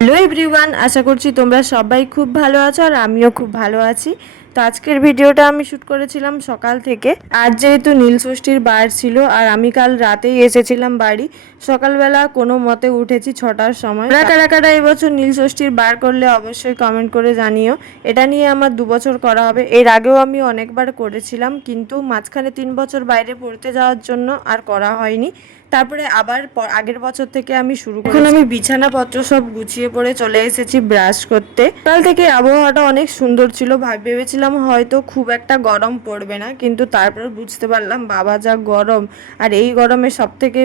Hello everyone, আশা করছি তোমরা সবাই খুব ভালো আছো আর আমিও খুব ভালো আছি। তো আজকের ভিডিওটা আমি শ্যুট করেছিলাম সকাল থেকে। আজ যেহেতু নীলষষ্ঠীর বার ছিল আর আমি কাল রাতেই এসেছিলাম বাড়ি। সকালবেলা কোনো মতে উঠেছি 6টার সময়। কারা কারা এবছর নীলষষ্ঠীর বার করলে অবশ্যই কমেন্ট করে জানিও। এটা নিয়ে আমার 2 বছর করা হবে। এর আগেও আমি অনেকবার করেছিলাম, কিন্তু মাঝখানে 3 বছর বাইরে পড়তে যাওয়ার জন্য আর করা হয়নি। তারপরে আবার আগের বছর থেকে আমি শুরু করি। এখন আমি বিছানাপত্র সব গুছিয়ে পড়ে চলে এসেছি ব্রাশ করতে। কাল থেকে আবহাওয়াটা অনেক সুন্দর ছিল, ভেবেছিলাম হয়তো খুব একটা গরম পড়বে না, কিন্তু তারপর বুঝতে পারলাম বাবা যা গরম। আর এই গরমে সব থেকে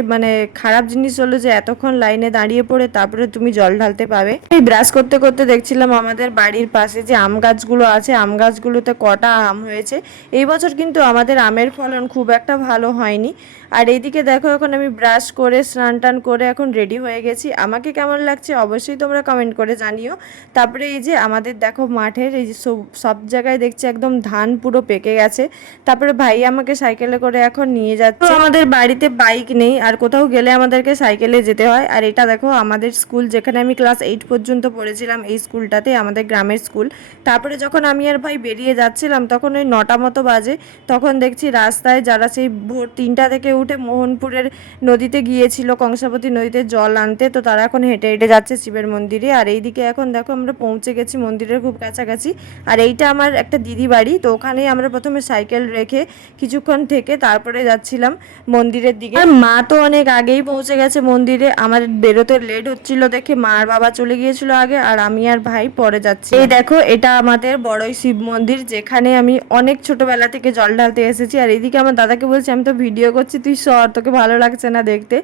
খারাপ জিনিস হলো যে এতক্ষণ লাইনে দাঁড়িয়ে পড়ে তারপরে তুমি জল ঢালতে পাবে। এই ব্রাশ করতে করতে দেখছিলাম আমাদের বাড়ির পাশে যে আম গাছগুলো আছে, আম গাছগুলোতে কটা আম হয়েছে। এই বছর কিন্তু আমাদের আমের ফলন খুব একটা ভালো হয়নি। আর এইদিকে দেখো, এখন আমি ব্রাশ করে স্নান টান করে এখন রেডি হয়ে গেছি। আমাকে কেমন লাগছে অবশ্যই তোমরা কমেন্ট করে জানিও। তারপরে এই যে আমাদের দেখো মাঠের এই যে সব জায়গায় দেখছি একদম ধান পুরো পেকে গেছে। তারপরে ভাই আমাকে সাইকেলে করে এখন নিয়ে যাচ্ছে। আমাদের বাড়িতে বাইক নেই, আর কোথাও গেলে আমাদেরকে সাইকেলে যেতে হয়। আর এটা দেখো আমাদের স্কুল, যেখানে আমি ক্লাস 8 পর্যন্ত পড়েছিলাম, এই স্কুলটাতে, আমাদের গ্রামের স্কুল। তারপরে যখন আমি আর ভাই বেরিয়ে যাচ্ছিলাম তখন ওই 9টা মতো বাজে। তখন দেখছি রাস্তায় যারা সেই ভোর 3টা থেকে উঠে মোহনপুরের নদীতে গিয়েছিল, কংসাবতী নদীতে জল আনতে, তো তারা এখন হেঁটে হেঁটে যাচ্ছে শিবের মন্দিরে। আর এইদিকে এখন দেখো আমরা পৌঁছে গেছি মন্দিরের খুব কাছাকাছি। আর এইটা আমার একটা দিদি বাড়ি, তো ওখানেই আমরা প্রথমে সাইকেল রেখে কিছুক্ষণ থেকে তারপরে যাচ্ছিলাম মন্দিরের দিকে। আর মা তো অনেক আগেই পৌঁছে গেছে মন্দিরে। আমার বেরোতে লেট হচ্ছিল দেখে মা আর বাবা চলে গিয়েছিল আগে, আর আমি আর ভাই পরে যাচ্ছি। এই দেখো, এটা আমাদের বড়ই শিব মন্দির, যেখানে আমি অনেক ছোটবেলা থেকে জল ঢালতে এসেছি। আর এইদিকে আমার দাদাকে বলছি আমি তো ভিডিও করছি, তুই সর, তোকে ভালো লাগছে না দেখতে।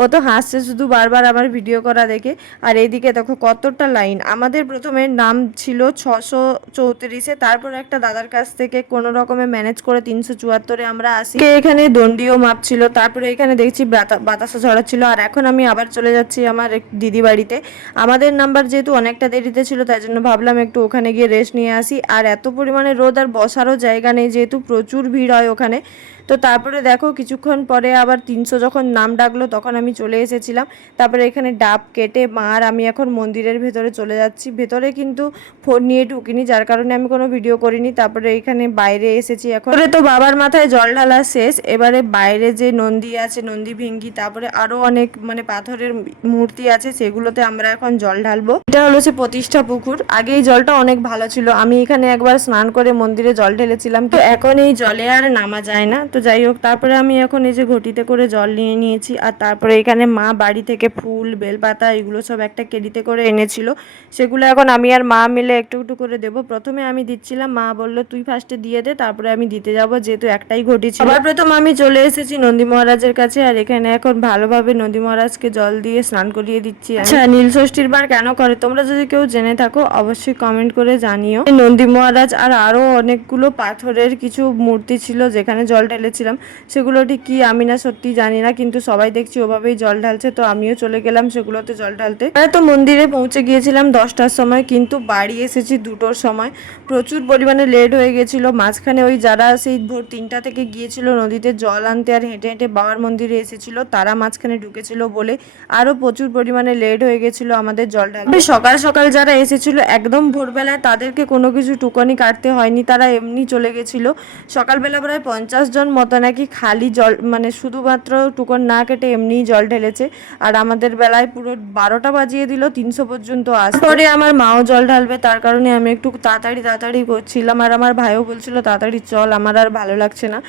ও তো হাসছে শুধু বারবার আমার ভিডিও করা দেখে। আর এইদিকে দেখো কতটা লাইন। আমাদের প্রথমে নাম ছিল 634-এ, তারপর একটা দাদার কাছ থেকে কোনো রকমে ম্যানেজ করে 374-এ আমরা আসি। এখানে দণ্ডিও মাপ ছিল, তারপরে এখানে দেখছি বাতাসা ছড়াচ্ছিল। আর এখন আমি আবার চলে যাচ্ছি আমার এক দিদি বাড়িতে। আমাদের নাম্বার যেহেতু অনেকটা দেরিতে ছিল, তাই জন্য ভাবলাম একটু ওখানে গিয়ে রেস্ট নিয়ে আসি। আর এত পরিমাণে রোদ, আর বসারও জায়গা নেই, যেহেতু প্রচুর ভিড় হয় ওখানে। তো তারপরে দেখো কিছুক্ষণ পরে আবার 300 যখন নাম ডাকলো তখন আমি চলে এসেছিলাম। তারপরে এখানে ডাব কেটে মা আর আমি এখন মন্দিরের ভেতরে চলে যাচ্ছি। ভেতরে কিন্তু ফোন নিয়ে ঢুকিনি, যার কারণে আমি কোনো ভিডিও করিনি। তারপরে এখানে বাইরে এসেছি এখন। তো বাবার মাথায় জল ঢালা শেষ, এবারে বাইরে যে নন্দী আছে, নন্দী ভিঙ্গি, তারপরে আরো অনেক পাথরের মূর্তি আছে, সেগুলোতে আমরা এখন জল ঢালবো। এটা হলো সে প্রতিষ্ঠা পুকুর। আগে এই জলটা অনেক ভালো ছিল, আমি এখানে একবার স্নান করে মন্দিরে জল ঢেলেছিলাম, তো এখন এই জলে আর নামা যায় না। তো যাই হোক, তারপরে আমি এখন এই যে ঘটিতে করে জল নিয়ে নিয়েছি। আর তারপরে এখানে মা বাড়ি থেকে ফুল, বেলপাতা, এগুলো সব একটা কেডিতে করে এনেছিল, সেগুলো এখন আমি আর মা মিলে একটু একটু করে দেবো। প্রথমে আমি দিচ্ছিলাম, মা বললো তুই ফার্স্টে দিয়ে দে, তারপরে আমি দিতে যাবো, যেহেতু একটাই ঘটি ছিল। সবার প্রথম আমি চলে এসেছি নন্দী মহারাজের কাছে, আর এখানে এখন ভালোভাবে নন্দী মহারাজকে জল দিয়ে স্নান করিয়ে দিচ্ছি। আচ্ছা, নীলষষ্ঠীর বার কেন করে তোমরা যদি কেউ জেনে থাকো অবশ্যই কমেন্ট করে জানিও। নন্দী মহারাজ আর আরো অনেকগুলো পাথরের কিছু মূর্তি ছিল যেখানে জল ঢেলেছিলাম, সেগুলো ঠিক কি আমি না সত্যি জানি না, কিন্তু সবাই দেখছি ওভাবেই জল ঢালছে, তো আমিও চলে গেলাম সেগুলোতে জল ঢালতে। তো মন্দিরে পৌঁছে গিয়েছিলাম 10টার সময়, কিন্তু বাড়ি এসেছি 2টোর সময়। প্রচুর পরিমাণে লেট হয়ে গেছিলো। মাঝখানে ওই যারা সেই ভোর 3টা থেকে গিয়েছিল নদীতে জল আনতে আর হেঁটে হেঁটে বাবার মন্দিরে এসেছিল, তারা মাঝখানে ঢুকেছিল বলে আরও প্রচুর পরিমাণে লেট হয়ে গেছিলো আমাদের জল ঢালতে। সকাল সকাল যারা এসেছিল একদম ভোরবেলায়, তাদেরকে কোনো কিছু টুকনি কাটতে হয়নি, তারা এমনি চলে গেছিলো। সকালবেলা প্রায় 50 জন মতো নাকি খালি জল, শুধুমাত্র টুকন না কেটে এমনিই জল ঢেলেছে। আর আমাদের বেলায় পুরো 12টা বাজিয়ে দিল 300 পর্যন্ত আসতে। পরে আমার মাও জল ঢালবে, তার কারণে আমি একটু তাড়াতাড়ি করছিলাম। আর আমার ভাইও বলছিল তাড়াতাড়ি চল, আমার আর ভালো লাগছে না।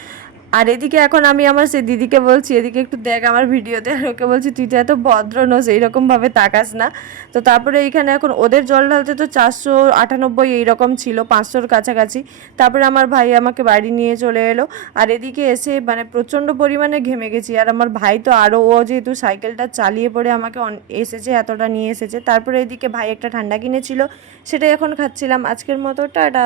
আর এদিকে এখন আমি আমার সেই দিদিকে বলছি এদিকে একটু দেখ আমার ভিডিওতে, আর ওকে বলছি তুই তো এত ভদ্র নোস, এইরকমভাবে তাকাস না। তো তারপরে এইখানে এখন ওদের জল ঢালতে তো 498 এইরকম ছিল, 500-র কাছাকাছি। তারপরে আমার ভাই আমাকে বাড়ি নিয়ে চলে এলো। আর এদিকে এসে প্রচণ্ড পরিমাণে ঘেমে গেছি। আর আমার ভাই তো আরও, ও যেহেতু সাইকেলটা চালিয়ে পড়ে আমাকে এসেছে, এতটা নিয়ে এসেছে। তারপরে এদিকে ভাই একটা ঠান্ডা কিনেছিল, সেটাই এখন খাচ্ছিলাম। আজকের মতো টাটা।